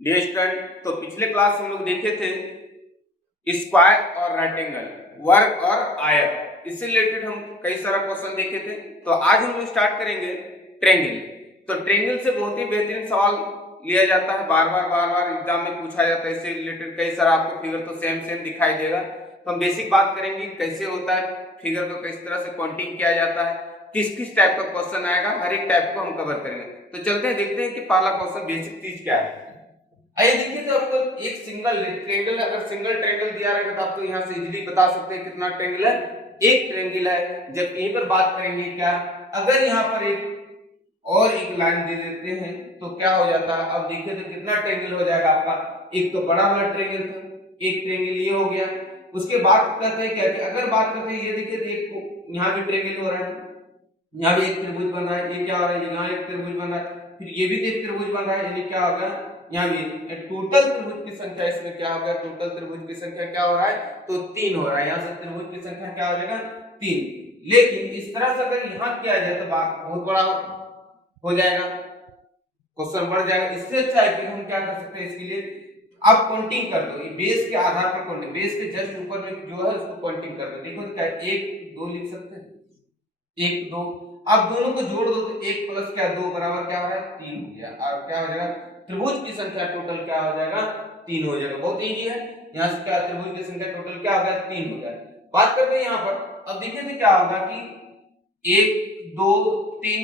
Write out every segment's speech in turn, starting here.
Dear student, तो पिछले class हम लोग देखे थे स्क्वायर और रेक्टेंगल, वर्ग और आयत, इससे रिलेटेड हम कई सारा क्वेश्चन देखे थे। तो आज हम लोग स्टार्ट करेंगे ट्रायंगल। तो ट्रायंगल से बहुत ही बेहतरीन सवाल लिया जाता है, बार बार एग्जाम में पूछा जाता है। इससे रिलेटेड कई सारा आपको फिगर तो सेम दिखाई देगा। तो हम बेसिक बात करेंगे कैसे होता है फिगर को, किस तरह से काउंटिंग किया जाता है, किस किस टाइप का क्वेश्चन आएगा, हर एक टाइप को हम कवर करेंगे। तो चलते हैं, देखते हैं कि पहला क्वेश्चन बेसिक चीज क्या है। आइए देखिए, तो आपको एक सिंगल ट्रायंगल, अगर सिंगल ट्रायंगल दिया रहेगा तो आप तो यहाँ से इजीली बता सकते हैं कितना ट्रायंगल है, एक ट्रायंगल है। जब यहीं पर बात करेंगे क्या, अगर यहाँ पर एक और एक लाइन दे देते हैं तो क्या हो जाता है। अब देखिए तो कितना ट्रायंगल हो जाएगा आपका, एक तो बड़ा वाला ट्रायंगल था, एक ट्रायंगल ये हो गया। उसके बाद करते हैं क्या कि अगर बात करते हैं, ये देखिए तो एक यहाँ भी ट्रायंगल हो रहा है, यहाँ भी एक त्रिभुज बन रहा है, ये क्या हो रहा है, यहाँ एक त्रिभुज बन रहा है, फिर ये भी एक त्रिभुज बन रहा है, यानी क्या होगा यहाँ भी टोटल त्रिभुज की संख्या इसमें क्या होगा, टोटल त्रिभुज की संख्या क्या हो रहा है, तो 3 हो रहा है। यहाँ से त्रिभुज की संख्या क्या हो जाएगा, 3। लेकिन इस तरह से अगर यहाँ किया जाए तो बात बहुत बड़ा हो जाएगा, क्वेश्चन बढ़ जाएगा। इससे अच्छा है कि हम क्या कर सकते हैं, इसके लिए आप काउंटिंग कर दो, बेस के आधार पर काउंटिंग, बेस के जस्ट ऊपर में जो है उसको काउंटिंग कर दो। देखो क्या 1 2 लिख सकते हैं, 1 2, आप दोनों को जोड़ दो तो 1 प्लस क्या 2 बराबर क्या हो रहा है, 3 हो गया। और क्या हो जाएगा, त्रिभुज की संख्या टोटल क्या हो जाएगा, 3 हो जाएगा। बहुत इजी है, यहाँ से क्या त्रिभुज की संख्या टोटल क्या हो गया, 3 हो गया। बात करते हैं यहाँ पर, अब देखिए तो क्या होगा कि 1 2 3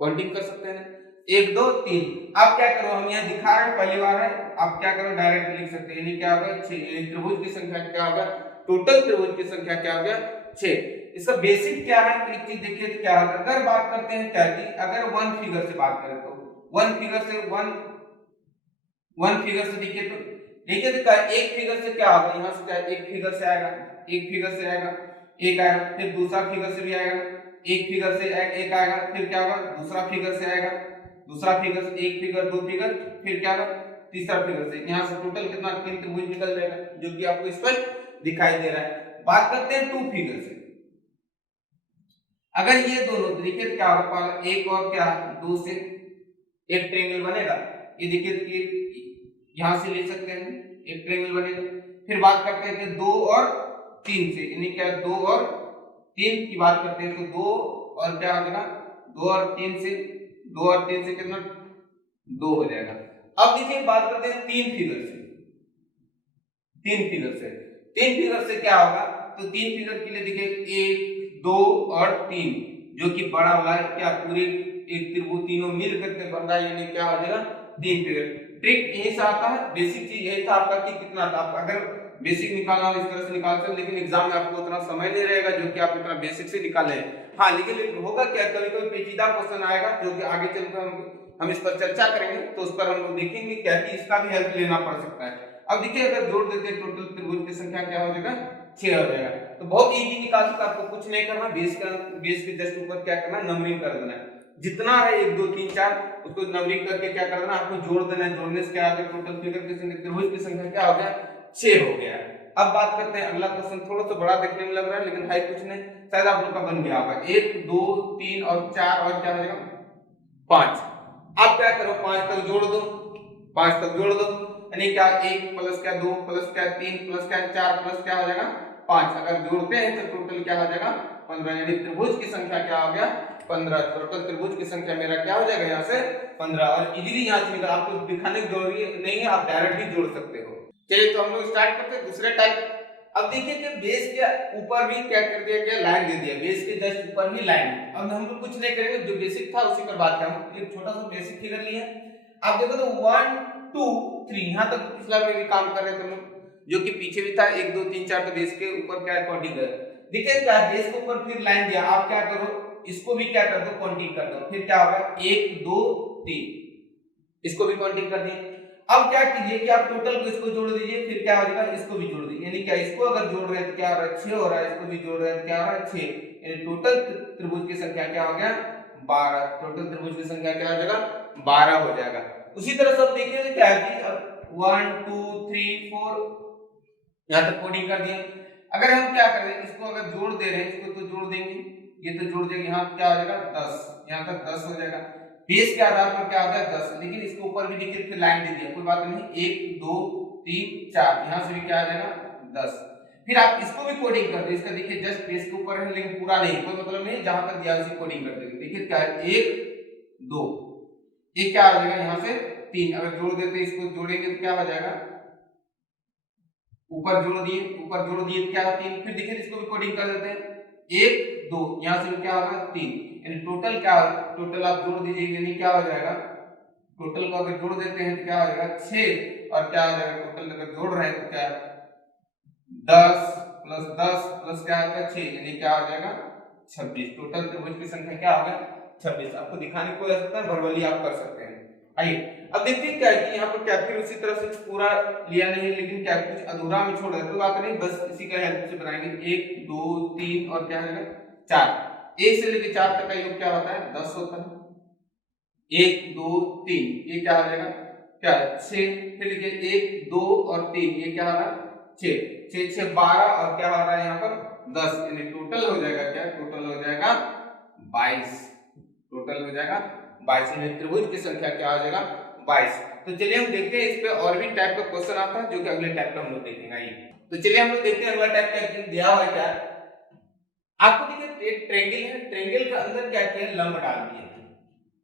काउंटिंग कर सकते हैं, 1 2 3। आप क्या करो, हम यहाँ दिखा रहे हैं पहली बार है, आप क्या करो डायरेक्ट लिख सकते हैं, यानी क्या होगा, त्रिभुज की संख्या क्या होगा, टोटल त्रिभुज की संख्या क्या हो गया, 6। इसका बेसिक क्या है कि एक चीज देखिए तो क्या होगा, अगर बात करते हैं क्या कि अगर वन फिगर से बात करें तो वन फिगर से देखिए तो क्या एक फिगर से क्या होगा, यहाँ से क्या एक फिगर से आएगा, एक फिगर से आएगा, एक आएगा, फिर दूसरा फिगर से भी आएगा, एक फिगर से एक आएगा, फिर क्या होगा दूसरा फिगर से आएगा, दूसरा फिगर से एक फिगर, दो फिगर, फिर क्या होगा तीसरा फिगर से। यहाँ से टोटल कितना 3 त्रिभुज निकल जाएगा, जो कि आपको स्पष्ट दिखाई दे रहा है। बात करते हैं 2 फिगर से, अगर ये दोनों देखिए तो क्या होगा, एक और क्या 2 से एक ट्रायंगल बनेगा। ये देखिए कि यहां से ले सकते हैं, एक ट्रायंगल बनेगा। फिर बात करते हैं कि 2 और 3 से, यानी क्या 2 और 3 की बात करते हैं तो 2 और क्या हो जाएगा, 2 और 3 से, 2 और 3 से कितना 2 हो जाएगा। अब देखिए बात करते हैं 3 फिगर से, 3 फिगर से क्या होगा, तो 3 फिगर के लिए देखिए 1 2 और 3, जो कि बड़ा वाला है, क्या पूरे एक त्रिभुज तीनों मिल करके बन रहा है, यानी क्या हो जाएगा 3 फिगर। ट्रिक यही से आता है, बेसिक चीज यही था आपका कि कितना था। आप अगर बेसिक निकालना हो इस तरह से निकाल सकते, लेकिन एग्जाम में आपको उतना समय नहीं रहेगा जो कि आप इतना बेसिक से निकाले। हाँ, लेकिन होगा क्या, कभी कभी पेचीदा क्वेश्चन आएगा जो कि आगे चलकर हम इस पर चर्चा करेंगे, तो उस पर हम लोग देखेंगे क्या कि इसका भी हेल्प लेना पड़ सकता है। अब देखिए अगर जोड़ देते हैं टोटल त्रिभुज की संख्या क्या हो जाएगा, 6 हो जाएगा। तो बहुत इजी निकाल सकते, आपको कुछ नहीं करना, बेस के जस्ट ऊपर क्या करना, नंबरिंग कर देना है। जितना है 1 2 3 4 उसको नंबरिंग करके क्या कर देना, आपको जोड़ देना है। जोड़ने से क्या आ गया, टोटल फिगर की संख्या त्रिभुज की संख्या क्या हो गया, 6 हो गया। अब बात करते हैं अगला क्वेश्चन, थोड़ा सा बड़ा देखने में लग रहा है लेकिन है कुछ नहीं, शायद आप लोग का बन गया होगा। 1 2 3 और 4 और क्या हो जाएगा 5। आप क्या करो 5 तक जोड़ दो, 5 तक जोड़ दो, यानी क्या 1 प्लस क्या 2 प्लस क्या 3 प्लस क्या 4 प्लस क्या हो जाएगा 5। अगर जोड़ते हैं तो टोटल क्या हो जाएगा 15, यानी त्रिभुज की संख्या क्या हो गया 15। टोटल त्रिभुज की संख्या मेरा क्या हो जाएगा यहाँ से 15। और इजीली यहाँ से निकाल, आपको दिखाने की जरूरत नहीं है, आप डायरेक्ट भी जोड़ सकते हो। चलिए तो हम लोग स्टार्ट करते हैं दूसरे टाइप। अब देखिए कि बेस के ऊपर भी क्या कर दिया गया, लाइन दे दिया, बेस के जस्ट ऊपर भी लाइन। अब हम लोग कुछ नहीं करेंगे, जो बेसिक था उसी पर बात करेंगे। एक छोटा सा बेसिक फिगर लिया, आप देखो तो 1 2 3 यहाँ तक पिछला में भी काम कर रहे थे हम लोग, जो कि पीछे भी था 1 2 3 4। तो बेस के ऊपर क्या काउंटिंग कर, देखिए क्या बेस के ऊपर फिर लाइन दिया, आप क्या करो इसको भी क्या कर दो काउंटिंग कर दो, फिर क्या होगा 1 2 3, इसको भी काउंटिंग कर दिए। अब क्या कीजिए कि आप टोटल को इसको जोड़ दीजिए, फिर क्या हो जाएगा इसको भी जोड़ दीजिए, यानी क्या इसको अगर जोड़ रहे हैं तो क्या हो रहा है 6 हो रहा है, इसको भी जोड़ रहे हैं तो क्या हो रहा है 6, यानी टोटल त्रिभुज की संख्या क्या हो गया 12। टोटल त्रिभुज की संख्या क्या हो जाएगा 12 हो जाएगा। उसी तरह से अब देखिए क्या है कि अब 1 2 3 4 यहाँ तक कोडिंग कर दिए। अगर हम क्या करें, इसको अगर जोड़ दे रहे हैं, इसको तो जोड़ देंगे, ये तो जोड़ देंगे, यहाँ क्या हो जाएगा 10, यहाँ तक 10 हो जाएगा। बेस के आधार पर क्या हो गया 10, लेकिन इसके ऊपर भी देखिए फिर लाइन दे दिया, कोई बात नहीं, 1 2 3 4, यहाँ से भी क्या आ जाएगा 10। फिर आप इसको भी कोडिंग कर दो, इसका देखिए जस्ट बेस के ऊपर है लेकिन पूरा नहीं, कोई मतलब नहीं, जहां तक दिया उसी कोडिंग कर देंगे। देखिए क्या है 1 2, ये क्या आ जाएगा यहाँ से 3, अगर जोड़ देते इसको जोड़ेंगे तो क्या हो जाएगा, ऊपर जोड़ दिए तो क्या 3, फिर देखिए इसको भी कोडिंग कर देते हैं 1 2, यहाँ से क्या होगा 3, यानी टोटल क्या, टोटल आप जोड़ दीजिए यानी क्या हो जाएगा, टोटल को अगर जोड़ देते हैं तो क्या हो जाएगा 6, और क्या हो जाएगा टोटल अगर जोड़ रहे हैं तो क्या 10 प्लस क्या होगा 6, यानी क्या हो जाएगा 26। टोटल त्रिभुज की संख्या क्या होगा 26। आपको दिखाने को सकता है, वर्बली आप कर सकते हैं। आइए अब देखते हैं क्या है कि यहाँ पर क्या फिर उसी तरह से पूरा लिया नहीं, लेकिन क्या कुछ अधूरा में छोड़ तो बात नहीं, बस इसी का हेल्प से बनाएंगे 1 2 3 और क्या है 4, 1 से लेकर 4 तक का योग क्या होता है 10 होता है। 1 2 3 ये क्या हो जाएगा क्या 6, फिर देखिए 1 2 और 3 ये क्या हो रहा है 6 6 6 12 और क्या हो रहा है यहाँ पर 10, यानी टोटल हो जाएगा क्या, टोटल हो जाएगा 22, टोटल हो जाएगा 22, यानी त्रिभुज की संख्या क्या हो जाएगा 22। तो चलिए हम देखते हैं इस पे और भी टाइप का क्वेश्चन आता है जो कि अगले टाइप का हम लोग देखेंगे। आइए तो चलिए हम लोग देखते हैं अगला टाइप का दिया हुआ है क्या, आपको देखिए एक ट्रायंगल है, ट्रायंगल के अंदर क्या किया लंब डाल दिया,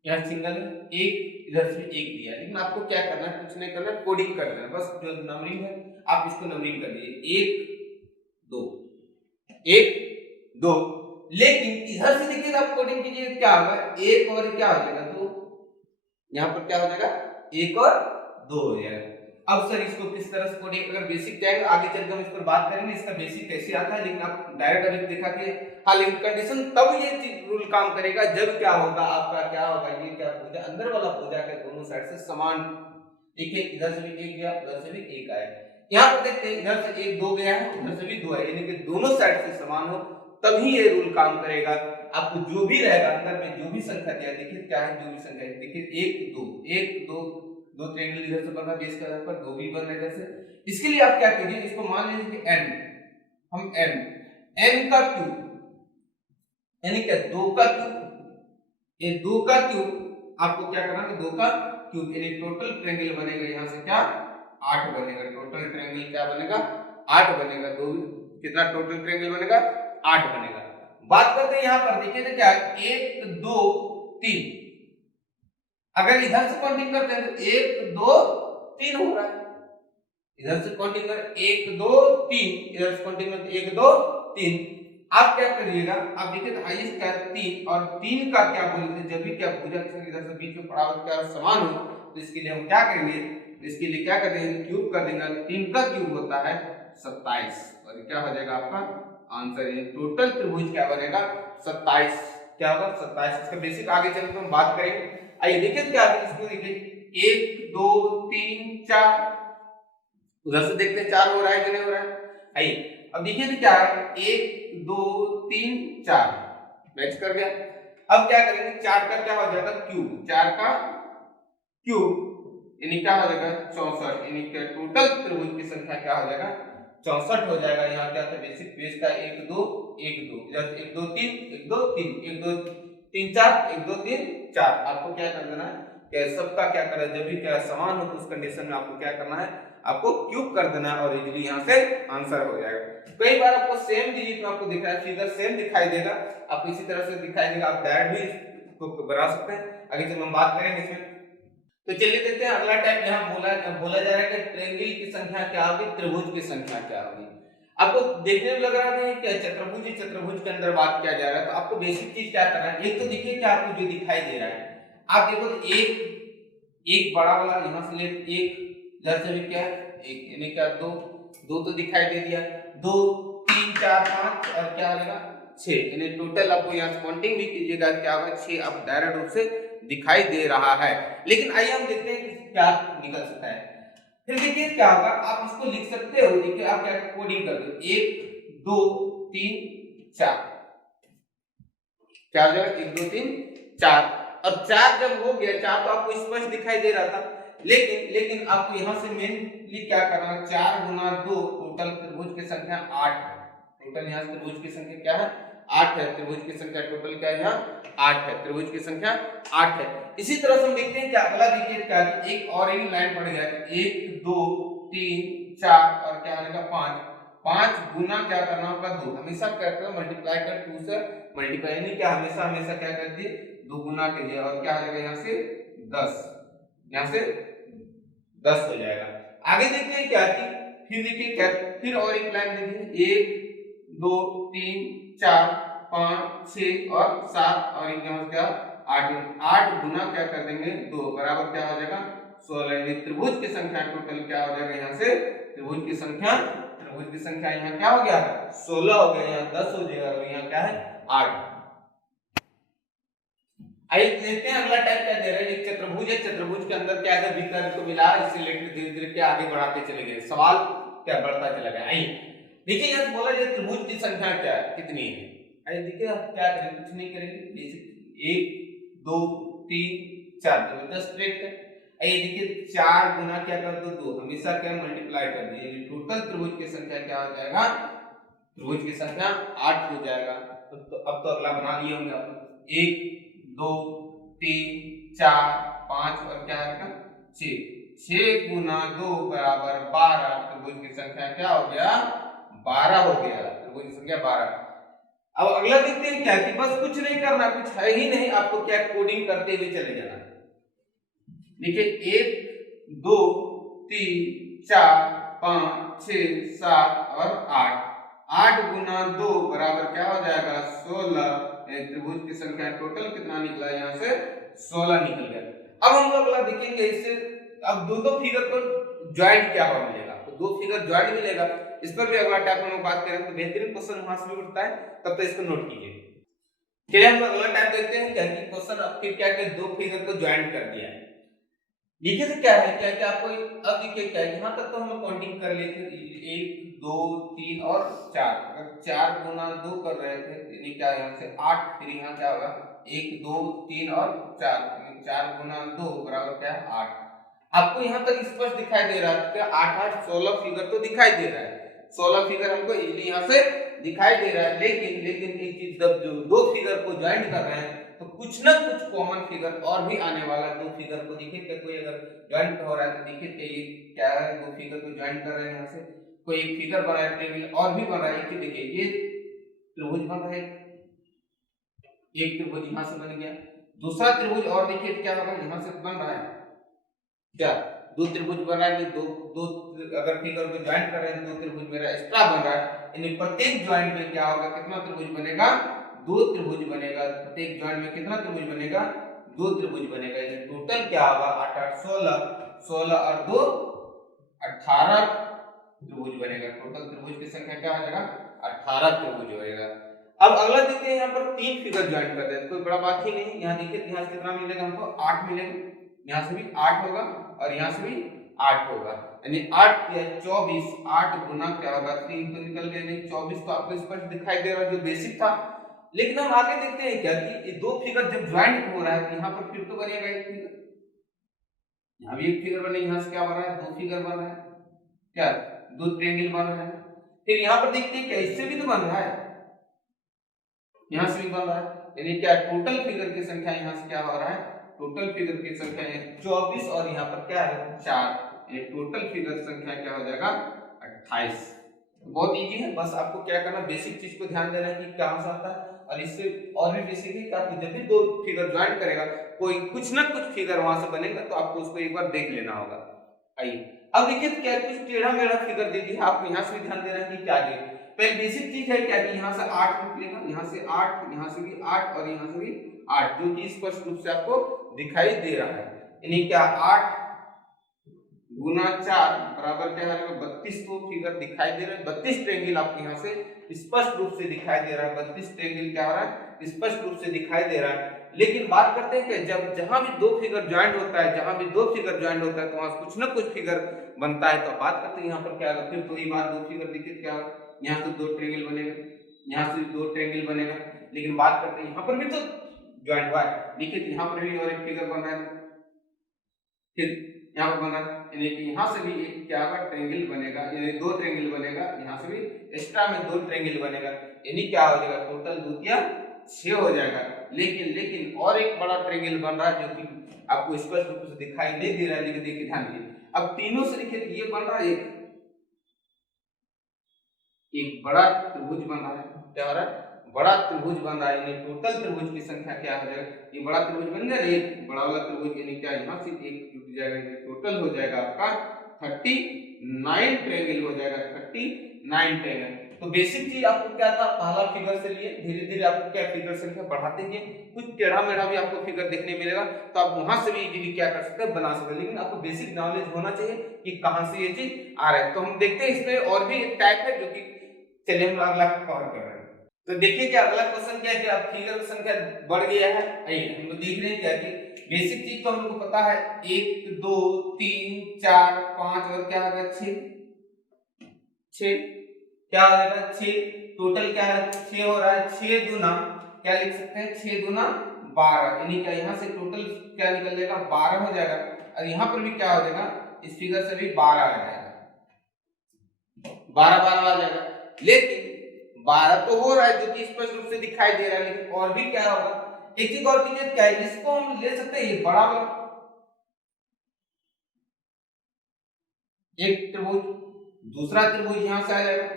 यहाँ सिंगल एक इधर से एक दिया, लेकिन आपको क्या करना है, कुछ नहीं करना, कोडिंग करना है, बस जो नंबरिंग है आप इसको नंबरिंग कर दीजिए 1 2, लेकिन इधर से देखिए आप कोडिंग कीजिए क्या होगा 1 और क्या हो जाएगा 2, यहाँ पर क्या हो जाएगा 1 और 2 हो जाएगा। अब सर इसको किस तरह से कोडिंग, अगर बेसिक जाएंगे आगे चलकर हम इस पर बात करेंगे इसका बेसिक कैसे आता है, लेकिन आप डायरेक्ट अभी देखा कि हाँ, लेकिन कंडीशन तब ये रूल काम करेगा जब क्या होगा आपका, क्या होगा ये क्या भुजा अंदर वाला भुजा के दोनों साइड से समान, देखिए इधर से भी 1 गया उधर से भी 1 आया, यहाँ पर देखते हैं इधर से 1 2 गया है उधर से भी 2 है, यानी कि दोनों साइड से समान हो तभी ये रूल काम करेगा। आपको जो भी रहेगा अंदर में जो भी संख्या दिया, देखिए क्या है जो भी संख्या है, देखिए 1 2 दो ट्रायंगल इधर से बना बेस के आधार पर, 2 भी बन रहा है इधर से, इसके लिए आप क्या कीजिए इसको मान लीजिए कि n, हम n का क्यूब यानी क्या 2 का क्यूब, ये 2 का क्यूब आपको क्या करना है 2 का क्यूब, यानी टोटल ट्रायंगल बनेगा यहाँ से क्या 8 बनेगा, टोटल ट्रायंगल क्या बनेगा 8 बनेगा, 2 कितना टोटल ट्रायंगल बनेगा 8 बनेगा। बात करते हैं यहाँ पर देखिए तो क्या 1 2 3, अगर इधर से काउंटिंग करते हैं तो 1 2 3 हो रहा है, इधर से काउंटिंग कर 1 2 3, इधर से काउंटिंग करते 1 2 3, आप क्या करिएगा आप देखिए तो हाईएस्ट क्या 3 और 3 का क्या बोलते हैं, जब भी क्या भुजा इधर से बीच में पड़ा क्या समान हो तो इसके लिए हम क्या करेंगे, इसके लिए क्या करेंगे क्यूब कर देंगे, 3 का क्यूब होता है 27 और क्या हो जाएगा आपका आंसर, ये टोटल त्रिभुज क्या बनेगा 27, क्या होगा 27। इसका बेसिक आगे चलकर हम बात करेंगे। आइए देखिए क्या है इसको, देखिए 1 2 3 4, उधर से देखते हैं 4 हो रहा है कि नहीं हो रहा है। आइए अब देखिए तो क्या है 1 2 3 4 मैच कर गया। अब क्या करेंगे 4 का क्या हो जाएगा क्यूब, 4 का क्यूब यानी क्या हो जाएगा 64, यानी क्या टोटल त्रिभुज की संख्या क्या हो जाएगा 64 हो जाएगा। यहाँ क्या था बेसिक बेस का 1 2 1 2, इधर 1 2 3 1 2 3 1 2 3 4 1 2 3 4, आपको क्या कर देना है क्या सबका क्या करना है, जब भी क्या समान हो तो उस कंडीशन में आपको क्या करना है आपको क्यूब कर देना है और इजीली यहाँ से आंसर हो जाएगा। कई बार आपको सेम डिजिट में आपको दिख रहा है फिगर सेम दिखाई देगा, आपको इसी तरह से दिखाई देगा, आप डायरेक्ट भी इसको बना सकते हैं। आगे चलो हम बात करेंगे इसमें। तो चलिए देखते हैं अगला टाइप यहाँ बोला जा रहा है कि ट्रायंगल की संख्या क्या होगी, त्रिभुज की संख्या क्या होगी। आपको देखने में लग रहा है कि चतुर्भुज के अंदर बात किया जा रहा है, तो आपको बेसिक चीज क्या करना है, एक तो देखिए क्या आपको जो दिखाई दे रहा है, आप देखो तो एक बड़ा वाला यहाँ से ले, एक इधर से भी क्या है एक, यानी क्या दो तो दिखाई दे दिया, 2 3 4 5 और क्या हो जाएगा 6, यानी टोटल आपको यहाँ काउंटिंग भी कीजिएगा क्या होगा 6 आप डायरेक्ट रूप से दिखाई दे रहा है। लेकिन आइए हम देखते हैं कि क्या निकल सकता है। फिर देखिए क्या होगा, आप इसको लिख सकते हो, देखिए आप क्या कोडिंग कर दो 1 2 3 4, क्या हो जाएगा 1 2 3 4, और 4 जब हो गया 4 तो आपको स्पष्ट दिखाई दे रहा था, लेकिन आपको यहाँ से मेनली क्या करना है 4 गुना 2, टोटल त्रिभुज की संख्या 8 है, टोटल यहाँ त्रिभुज की संख्या क्या है 8 है। त्रिभुज की संख्या टोटल क्या है यहाँ 8 है। त्रिभुज की संख्या 8 है। इसी तरह से हम देखते हैं कि अगला देखिए क्या है, एक और एक लाइन पड़ गया है 1 2 3 4 और क्या आएगा 5। 5 गुना क्या करना होगा 2। हमेशा क्या करते हैं मल्टीप्लाई कर 2 से मल्टीप्लाई, यानी क्या हमेशा हमेशा क्या कर दिए 2 गुना कीजिए और क्या आ जाएगा यहाँ से 10, यहाँ से 10 हो जाएगा। आगे देखते हैं क्या थी, फिर देखिए क्या, फिर और एक लाइन दे दी 1 2 3 4 5 6 और 7 और यहाँ क्या 8। 8 गुना क्या कर देंगे 2 बराबर क्या हो जाएगा 16। त्रिभुज की संख्या टोटल क्या हो जाएगा यहाँ से, त्रिभुज की संख्या यहाँ क्या हो गया 16 हो गया, यहाँ 10 हो जाएगा और यहाँ क्या है 8। आइए देखते हैं अगला टाइप क्या दे रहा है। एक चतुर्भुज है, चतुर्भुज के अंदर क्या है विकर्ण को मिला, इससे रिलेटेड धीरे धीरे क्या आगे बढ़ाते चले गए, सवाल क्या बढ़ता चला गया। आइए देखिए यहाँ बोला जाए त्रिभुज की संख्या क्या है कितनी है। आइए देखिए आप क्या करेंगे, कुछ नहीं करेंगे, बेसिक 1 2 3 4 तो 10 ट्रेक है। आइए देखिए 4 गुना क्या कर दो 2, हमेशा क्या मल्टीप्लाई कर दीजिए, टोटल त्रिभुज की संख्या क्या हो जाएगा, त्रिभुज की संख्या 8 हो जाएगा। तो अब तो अगला बना लिए होंगे आप 1 2 3 4 5 और क्या आएगा 6। 6 गुना 2 बराबर 12। त्रिभुज की संख्या क्या हो गया 12 हो गया, त्रिभुज की संख्या 12। अब अगला देखते हैं क्या कि बस कुछ नहीं करना, कुछ है ही नहीं, आपको क्या कोडिंग करते हुए चले जाना। देखिए 1 2 3 4 5 6 7 और 8। 8 गुना 2 बराबर क्या हो जाएगा 16। त्रिभुज की संख्या टोटल कितना निकला यहाँ से 16 निकल गया। अब हम लोग अगला देखेंगे इससे, अब दो फिगर को ज्वाइंट क्या हो मिलेगा, तो 2 फिगर ज्वाइंट मिलेगा। इस पर भी अगला टाइप हम लोग बात करेंगे, तो बेहतरीन क्वेश्चन वहां से भी उठता है, तब तक इसको नोट कीजिए। चलिए हम लोग अगला टाइप देखते हैं क्या कि क्वेश्चन अब फिर क्या कि 2 फिगर को ज्वाइंट कर दिया है। देखिए तो क्या है क्या कि आपको अब देखिए क्या है, यहाँ तक तो हम काउंटिंग कर लेते थे 1 2 3 और 4। अगर 4 गुना 2 कर रहे थे यानी क्या यहाँ से 8, फिर यहाँ क्या होगा 1 2 3 और 4, 4 गुना 2 बराबर क्या है 8। आपको यहाँ तक स्पष्ट दिखाई दे रहा है कि 8 8 16 फिगर तो दिखाई दे रहा है, 16 फिगर हमको इजीली यहाँ से दिखाई दे रहा है। लेकिन एक चीज, जब जो 2 फिगर को ज्वाइंट कर रहे हैं तो कुछ ना कुछ कॉमन फिगर और भी आने वाला। 2 फिगर को देखिए क्या कोई अगर ज्वाइंट हो रहा है तो देखिए कि ये क्या है, 2 फिगर को ज्वाइंट कर रहे हैं, यहाँ से कोई एक फिगर बना है, ट्रेंगल और भी बन रहा है कि देखिए ये त्रिभुज बन रहा है, एक त्रिभुज यहाँ से बन गया, दूसरा त्रिभुज और देखिए क्या होगा यहाँ से बन रहा है क्या 2 त्रिभुज बन रहा है। दो अगर फिगर को ज्वाइंट कर रहे हैं 2 त्रिभुज मेरा एक्स्ट्रा बन रहा है, यानी प्रत्येक ज्वाइंट में क्या होगा कितना त्रिभुज बनेगा 2 त्रिभुज बनेगा। प्रत्येक ज्वाइंट में कितना त्रिभुज बनेगा 2 त्रिभुज बनेगा, यानी टोटल क्या होगा 8 8 16, 16 और 2 18 त्रिभुज बनेगा। टोटल त्रिभुज की संख्या क्या हो जाएगा 18 त्रिभुज होएगा। अब अगला देखते हैं यहाँ पर 3 फिगर ज्वाइंट करते हैं, कोई बड़ा बात ही नहीं। यहाँ देखिए यहाँ से कितना मिलेगा हमको 8 मिलेगा, यहाँ से भी 8 होगा और यहाँ से भी 8 होगा, यानी 8 या 24। 8 गुना क्या होगा 3 तो निकल गया, नहीं 24 तो आपको स्पष्ट दिखाई दे रहा है जो बेसिक था। लेकिन हम आगे देखते हैं क्या कि ये 2 फिगर जब ज्वाइंट हो रहा है तो यहाँ पर फिर तो बनेगा एक फिगर, यहाँ भी एक फिगर बने, यहाँ से क्या बन रहा है 2 फिगर बन रहा है, क्या 2 ट्रायंगल बन रहा है। फिर यहाँ पर देखते हैं क्या इससे भी तो बन रहा है, यहाँ से भी बन रहा है, यानी क्या टोटल फिगर की संख्या यहाँ से क्या हो रहा है, टोटल फिगर की संख्या 24 और यहाँ पर क्या है 4, यानी टोटल फिगर संख्या क्या हो जाएगा 28। तो बहुत इजी है, बस आपको क्या करना बेसिक चीज को ध्यान देना है कि कहां से आता है। और इससे और भी बेसिक है कि आपको जब भी 2 फिगर ज्वाइंट करेगा कोई कुछ ना कुछ फिगर वहां से बनेगा, तो आपको उसको एक बार देख लेना होगा। आइए अब देखिए तो क्या कुछ टेढ़ा मेढ़ा फिगर दे दिया, आपको यहाँ से भी ध्यान देना है कि क्या है। पहले बेसिक चीज है क्या कि यहाँ से 8 निकलेगा, यहाँ से 8, यहाँ से भी 8 और यहाँ से भी 8, जो कि स्पष्ट रूप से आपको दिखाई दे रहा है। यानी क्या 8 गुना 4 बराबर क्या है 32। तो फिगर दिखाई दे रहा है, 32 ट्रायंगल आपको यहाँ से स्पष्ट रूप से दिखाई दे रहा है। 32 ट्रायंगल क्या हो रहा है स्पष्ट रूप से दिखाई दे रहा है। लेकिन बात करते हैं कि जब जहां भी 2 फिगर ज्वाइंट होता है, जहां भी 2 फिगर ज्वाइंट होता है तो वहां कुछ ना कुछ फिगर बनता है। तो बात करते हैं यहाँ पर क्या होगा, फिर तो ये बात 2 फिगर देखिए क्या यहाँ से 2 ट्रायंगल बनेगा, यहाँ से 2 ट्रायंगल बनेगा। लेकिन बात करते हैं यहाँ पर भी तो ज्वाइंट हुआ है, देखिए यहाँ पर भी और एक फिगर बन रहा है। फिर यहाँ पर बन रहा है, यानी कि यहाँ से भी एक क्या होगा ट्रायंगल बनेगा, यानी दो ट्रायंगल बनेगा, यहाँ से भी एक्स्ट्रा में दो ट्रायंगल बनेगा, यानी क्या हो जाएगा टोटल 2 या 6 हो जाएगा। लेकिन और एक बड़ा ट्रायंगल बन रहा है जो कि आपको स्पष्ट रूप से दिखाई नहीं दे रहा है, लेकिन देखिए ध्यान दीजिए, अब तीनों से देखिए ये बन रहा है एक बड़ा त्रिभुज बन रहा है, क्या हो रहा है बड़ा त्रिभुज बन रहा है, यानी टोटल त्रिभुज की संख्या क्या हो जाएगा, ये बड़ा त्रिभुज बन गया, एक बड़ा वाला त्रिभुज, यानी क्या यहाँ से एक टूट जाएगा, टोटल हो जाएगा आपका 39 ट्रायंगल हो जाएगा, 39 ट्रायंगल। तो बेसिक चीज आपको क्या था, पहला फिगर से लिए धीरे धीरे आपको क्या फिगर संख्या बढ़ाते गए, कुछ टेढ़ा मेढ़ा भी आपको फिगर देखने मिलेगा तो आप वहां से भी इजीली क्या कर सकते हैं बना सकते हैं, लेकिन आपको बेसिक नॉलेज होना चाहिए कि कहां से ये चीज आ रहा है। तो हम देखते हैं इसमें और भी एक टाइप है जो कि चलिए हम अगला कवर कर रहे हैं। तो देखिए कि अगला क्वेश्चन क्या है कि अब फिगर की संख्या बढ़ गया है, आइए हम लोग देख रहे हैं क्या कि बेसिक चीज तो हम लोग को पता है 1 2 3 4 5 और क्या होगा 6 क्या हो जाएगा 6, टोटल क्या है 6 हो रहा है, 6 दूना क्या लिख सकते हैं 6 दूना 12, यानी क्या यहाँ से टोटल क्या निकल जाएगा 12 हो जाएगा, और यहाँ पर भी क्या हो जाएगा इस फिगर से भी 12 आ जाएगा, 12 12 आ जाएगा। लेकिन 12 तो हो रहा है जो कि स्पष्ट रूप से दिखाई दे रहा है, लेकिन और भी क्या होगा, एक चीज और कीजिए क्या है, इसको हम ले सकते हैं ये बड़ा वाला एक त्रिभुज, दूसरा त्रिभुज यहां से आ जाएगा,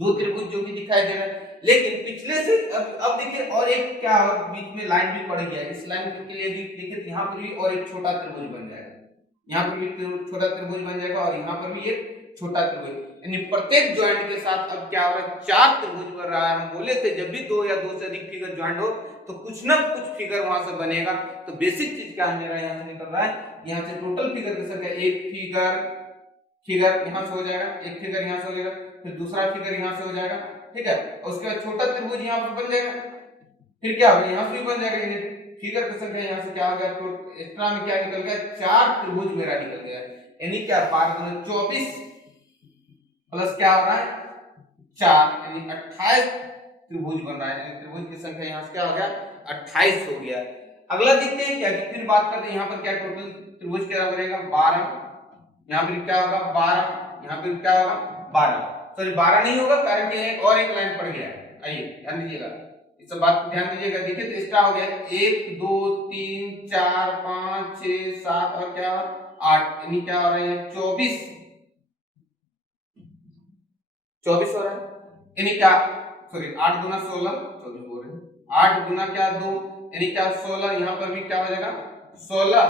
दो त्रिभुज जो कि दिखाई दे रहा है। लेकिन पिछले से अब देखिए और एक क्या बीच में लाइन भी पड़ गया, इस लाइन के लिए भी देखिए यहाँ पर भी और एक छोटा त्रिभुज बन जाएगा, यहाँ पर भी छोटा त्रिभुज बन जाएगा और यहाँ पर भी एक छोटा त्रिभुज, यानी प्रत्येक ज्वाइंट के साथ अब क्या हो रहा है 4 त्रिभुज बन रहा है। हम बोले थे जब भी 2 या 2 से अधिक फिगर ज्वाइंट हो तो कुछ ना कुछ फिगर वहां से बनेगा। तो बेसिक चीज क्या मेरा यहाँ से निकल रहा है, यहाँ से टोटल फिगर की संख्या एक फिगर यहाँ से हो जाएगा, एक फिगर यहाँ से हो जाएगा, फिर दूसरा फिगर यहाँ से हो जाएगा, ठीक है, और उसके बाद छोटा त्रिभुज यहाँ पर बन जाएगा, फिर क्या होगा यहाँ से भी बन जाएगा, यानी फिगर की संख्या यहाँ से क्या हो गया तो एक्स्ट्रा में क्या निकल गया 4 त्रिभुज मेरा निकल गया, यानी क्या 12 24 प्लस क्या हो रहा है 4, यानी 28 त्रिभुज बन रहा है, यानी त्रिभुज की संख्या यहाँ से क्या हो गया 28 हो गया। अगला देखते हैं क्या कि फिर बात करते हैं यहाँ पर क्या टोटल त्रिभुज क्या बनेगा 12, यहाँ पर क्या होगा 12, यहाँ पर क्या होगा 12, सॉरी 12 नहीं होगा कारण कि एक और एक लाइन पड़ गया है, आइए ध्यान दीजिएगा इस बात को ध्यान दीजिएगा, देखिए तो एक्स्ट्रा हो गया 1 2 3 4 5 6 7 और क्या 8, यानी क्या हो रहा है 24 हो रहा है, यानी क्या सॉरी 8 गुना 16 24 हो रहे हैं, 8 गुना क्या 2 यानी क्या 16, यहाँ पर भी क्या हो जाएगा 16,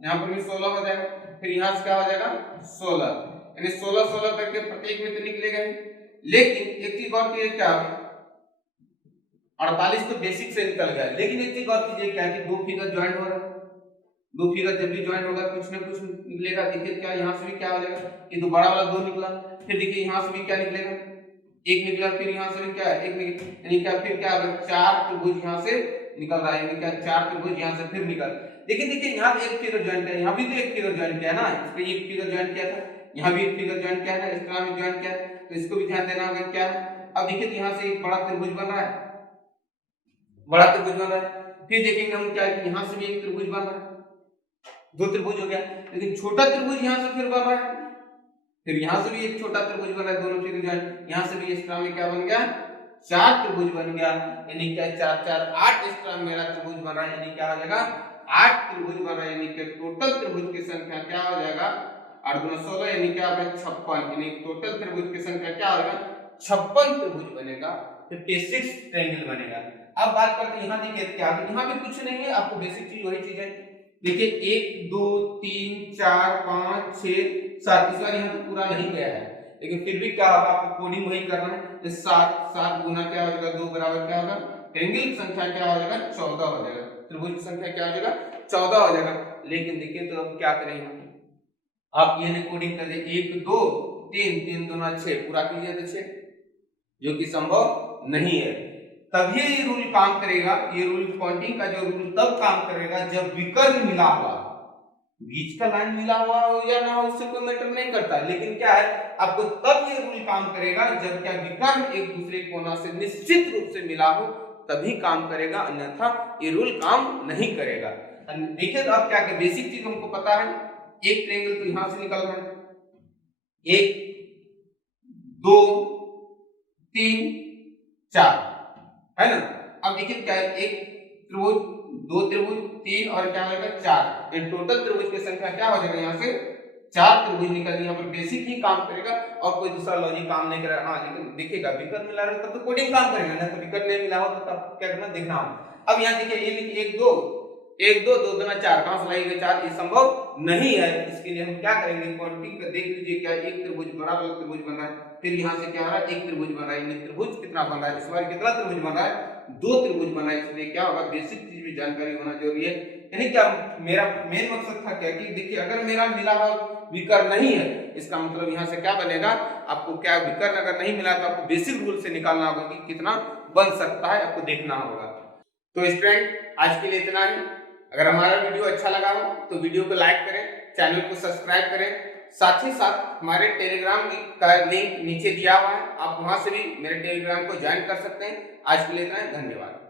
यहाँ पर भी 16 हो जाएगा, फिर यहाँ से क्या हो जाएगा 16, यानी 16 16 करके प्रत्येक में तो निकलेगा। लेकिन एक चीज और की क्या 48 तो बेसिक से निकल गया, लेकिन एक चीज और कीजिए क्या कि दो फिगर ज्वाइंट हो रहा है, दो फिगर जब भी ज्वाइंट होगा कुछ ना कुछ निकलेगा, देखिए क्या यहाँ से भी क्या हो जाएगा ये तो बड़ा वाला 2 निकला, फिर देखिए यहाँ से भी क्या निकलेगा 1 निकला, फिर यहाँ से भी क्या 1 निकला, यानी क्या फिर क्या होगा 4 त्रिभुज यहाँ से निकल रहा है, यानी क्या 4 त्रिभुज यहाँ से फिर निकल। लेकिन देखिए यहाँ एक फिगर ज्वाइंट किया, यहाँ भी तो एक फिगर ज्वाइंट किया ना, इस पे एक फिगर ज्वाइंट किया था, यहाँ भी एक फिगर ज्वाइंट किया है, इस तरह में ज्वाइंट किया है, तो इसको भी ध्यान देना होगा क्या है। अब देखिए यहाँ से एक बड़ा त्रिभुज बन रहा है, बड़ा त्रिभुज बन रहा है, फिर देखेंगे हम क्या है कि यहाँ से भी एक त्रिभुज बन रहा है, 2 त्रिभुज हो गया, लेकिन छोटा त्रिभुज यहाँ से फिर बन रहा है, फिर यहाँ से भी एक छोटा त्रिभुज बन रहा है, दोनों फिगर ज्वाइंट, यहाँ से भी एक्स्ट्रा में क्या बन गया 4 त्रिभुज बन गया, यानी क्या 4 4 8 एक्स्ट्रा मेरा त्रिभुज बन रहा है, यानी क्या हो जाएगा 8 त्रिभुज बन रहा है, यानी कि टोटल त्रिभुज की संख्या क्या हो जाएगा 8 गुना 16, यानी क्या होगा 56, यानी टोटल त्रिभुज की संख्या क्या होगा 56 त्रिभुज बनेगा, 56 ट्रायंगल बनेगा। अब बात करते हैं यहाँ देखिए क्या है, यहाँ भी कुछ नहीं है, आपको बेसिक चीज वही चीज है, देखिए 1 2 3 4 5 6 7, इस बार यहाँ तो पूरा नहीं गया है, लेकिन फिर भी क्या होगा आपको कोडिंग वही करना है, तो 7 7 गुना क्या हो जाएगा 2 बराबर क्या होगा ट्रायंगल की संख्या क्या हो जाएगा 14 हो जाएगा, त्रिभुज की संख्या क्या हो जाएगा 14 हो जाएगा। लेकिन देखिए तो अब क्या करेंगे आप ये कोडिंग कर दे 1 2 3 3 2 6 पूरा कीजिए तो 6, जो कि संभव नहीं है, तभी ये रूल काम करेगा, ये रूल पॉइंटिंग का जो रूल तब काम करेगा जब विकर्ण मिला हुआ, बीच का लाइन मिला हुआ हो या ना हो उससे कोई मैटर नहीं करता, लेकिन क्या है आपको तब ये रूल काम करेगा जब क्या विकर्ण एक दूसरे कोना से निश्चित रूप से मिला हो, तभी काम करेगा, अन्यथा ये रूल काम नहीं करेगा। देखिए तो अब क्या बेसिक चीज हमको पता है एक ट्रायंगल तो यहां से निकल रहा है, 1 2 3 4, है ना। अब देखिए क्या है, एक त्रिभुज, दो त्रिभुज, 3 और क्या होगा 4, इन टोटल त्रिभुज की संख्या क्या हो जाएगा, यहाँ से 4 त्रिभुज निकल, यहाँ पर बेसिक ही काम करेगा और कोई दूसरा लॉजिक काम नहीं करेगा। हाँ लेकिन देखिएगा विकर्ण मिला रहा तब तो कोडिंग काम करेगा ना, तो विकर्ण नहीं मिला हो तो तब क्या करना, देखना हो। अब यहाँ देखिए ये लिखिए 1 2 1 2 2 2 4, कहां से लाएंगे 4, ये संभव नहीं है। इसके लिए हम क्या करेंगे, क्वांटिटी का देख लीजिए, क्या एक त्रिभुज बड़ा वाला त्रिभुज बन रहा है, फिर यहाँ से क्या हो रहा है, एक त्रिभुज बन रहा है, यानी त्रिभुज कितना बन रहा है, इस बार कितना त्रिभुज बन रहा है, 2 त्रिभुज बन रहा है। इसलिए क्या होगा, बेसिक चीज भी जानकारी होना जरूरी है। यानी क्या मेरा मेन मकसद था क्या कि देखिए अगर मेरा मिला हुआ विकर्ण नहीं है, इसका मतलब यहाँ से क्या बनेगा, आपको क्या विकर्ण अगर नहीं मिला तो आपको बेसिक रूल से निकालना होगा कि कितना बन सकता है, आपको देखना होगा। तो स्टूडेंट आज के लिए इतना ही। अगर हमारा वीडियो अच्छा लगा हो तो वीडियो को लाइक करें, चैनल को सब्सक्राइब करें, साथ ही साथ हमारे टेलीग्राम का लिंक नीचे दिया हुआ है, आप वहां से भी मेरे टेलीग्राम को ज्वाइन कर सकते हैं। आज के लिए इतना ही, धन्यवाद।